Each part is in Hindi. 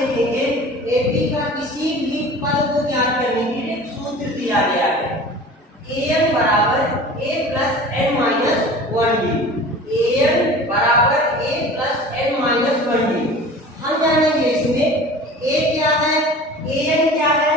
देखेंगे एपी का किसी भी पद को ज्ञात करने के लिए एक सूत्र दिया गया है, an बराबर a plus n minus 1d। an बराबर a plus n minus 1d। हम जानेंगे इसमें a क्या है, an क्या है,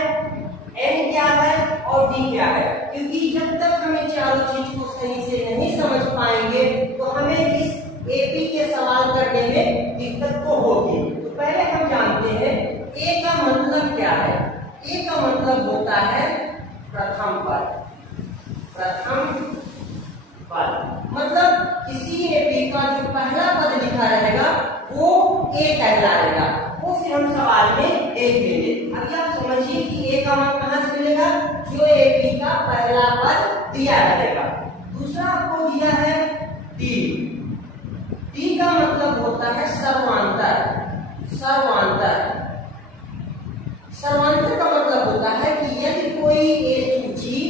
n क्या है और d क्या है, क्योंकि जब तक हम इन चारों चीज को सही से नहीं समझ पाएंगे तो हमें इस एपी के सवाल करने में दिक्कत तो होगी। तो पहले हम जानते हैं ए का मतलब क्या है। ए का मतलब होता है प्रथम पद। प्रथम पद मतलब किसी एपी का जो पहला पद लिखा रहेगा वो ए कहलाएगा, वो फिर हम सवाल में देख लेंगे। अभी आप समझिए कि ए का मान कहां से मिलेगा, जो एपी का पहला पद दिया रहेगा। दूसरा आपको दिया है डी। डी का मतलब होता है सर्वांतर। सर्वांतर सर्वांतर का मतलब होता है कि यदि कोई एक सूची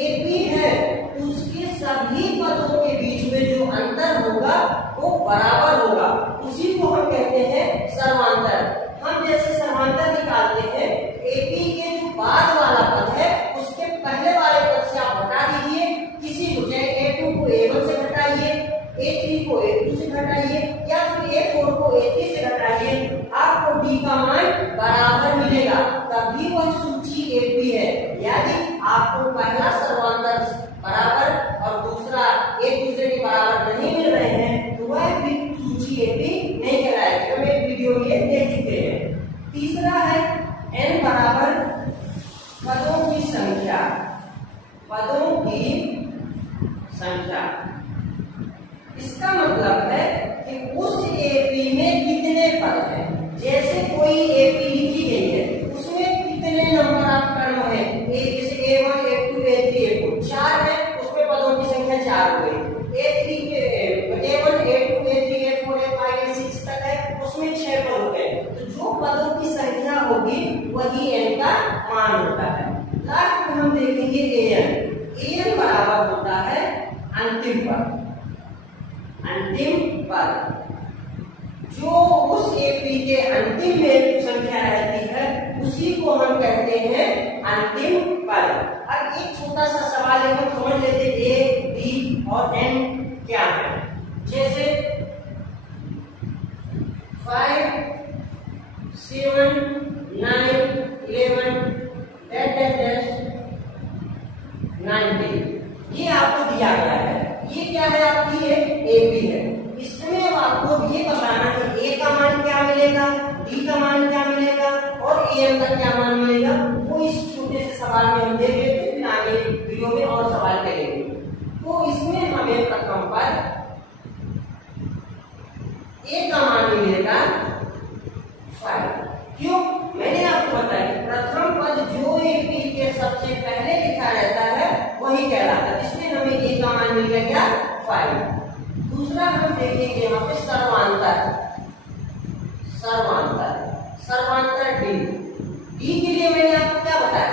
एपी है तो उसके सभी पदों के बीच में जो अंतर होगा वो बराबर होगा, उसी को हम कहते हैं सर्वांतर। हम जैसे सर्वांतर निकालते हैं, एपी के जो बाद वाला पद है उसके पहले वाले पद से आप घटा दीजिए किसी को, चाहे a2 को a1 से घटाइए, a3 को a2 से घटाइए या फिर a4 को a3 से घटाइए, आपको d का मान बराबर मिलेगा, तभी वह सूची एपी है। यानी आपको पहला सर्वांतर बराबर और दूसरा एक दूसरे के बराबर नहीं मिल रहे हैं तो वह भी सूची एपी नहीं कहलाएगी। हम एक वीडियो में देख चुके हैं। तीसरा है n बराबर पदों की संख्या। पदों की संख्या इसका मतलब है कि उस एपी में कितने पद हैं। जैसे कोई एपी लिखी गई है उसमें कितने नंबर ऑफ टर्म है, जैसे a1 a2 a3 a4 चार है, उसमें पदों की संख्या 4 हो गई। a3 a1 a2 a3 a4 a5 a6 तक है, उसमें 6 पद हो गए। तो जो पदों की संख्या होगी वही n का मान होता है। लास्ट में हम देखेंगे an। an बराबर होता है अंतिम पद। अंतिम पद जो उस एपी के अंतिम में संख्या रहती है उसी को हम कहते हैं अंतिम पद। अब एक छोटा सा सवाल है, हम समझ लेते ए बी और एन क्या है। जैसे 5 7 9 11 90 ये आपको दिया गया है। ये क्या है, आपकी एपी है। इसमें अब आपको ये बताना कि ए का मान क्या मिलेगा, डी का मान क्या मिलेगा और एन का क्या मान मिलेगा, वो इस छोटे से सवाल में हम देख लेते हैं, फिर आगे वीडियो में और सवाल करेंगे। तो इसमें हमें प्रथम पद ए का मान मिलेगा 5। क्यों, मैंने आपको बताया प्रथम पद जो एपी के सबसे पहले लिखा रहता है वही कहलाता है, इसमें हमें ए का मान मिल गया 5। दूसरा हम देखेंगे यहाँ पे सर्वांतर। सर्वांतर सर्वांतर डी। डी के लिए मैंने आपको क्या बताया,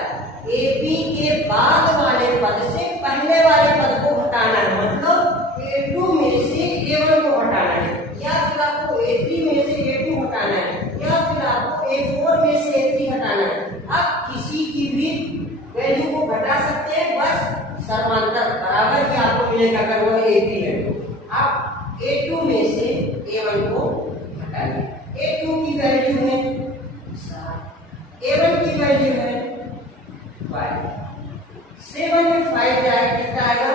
एपी के बाद वाले पद से पहले वाले पद को हटाना है, मतलब a2 में से a1 को हटाना है, या फिर आपको a3 में से a2 हटाना है, या फिर आपको a4 में से a3 हटाना है। आप किसी की भी वैल्यू को घटा सकते हैं, बस सर्वांतर बराबर ही आपको मिलेगा अगर वह एपी है। आप a2 में से a1 को हटाइए। a2 की वैल्यू है 7, a1 की वैल्यू है 5। 7 में 5 जाएगा, कितना आएगा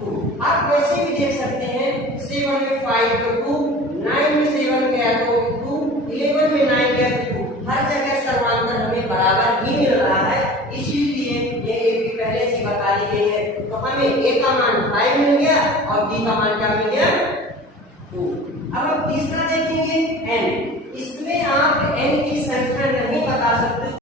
2। आप वैसे भी देख सकते हैं 7 में 5 तो 2, 9 में 7 गया तो 2, 11 में 9 गया तो 2। हर जगह सर्वांतर हमें बराबर ही मिल रहा है, इसीलिए ये एपी पहले से बता दी गई है। तो हमें ए का मान 5 मिल गया और डी का मान क्या मिल गया 2। अब हम तीसरा देखेंगे एन। इसमें आप एन की संख्या नहीं बता सकते।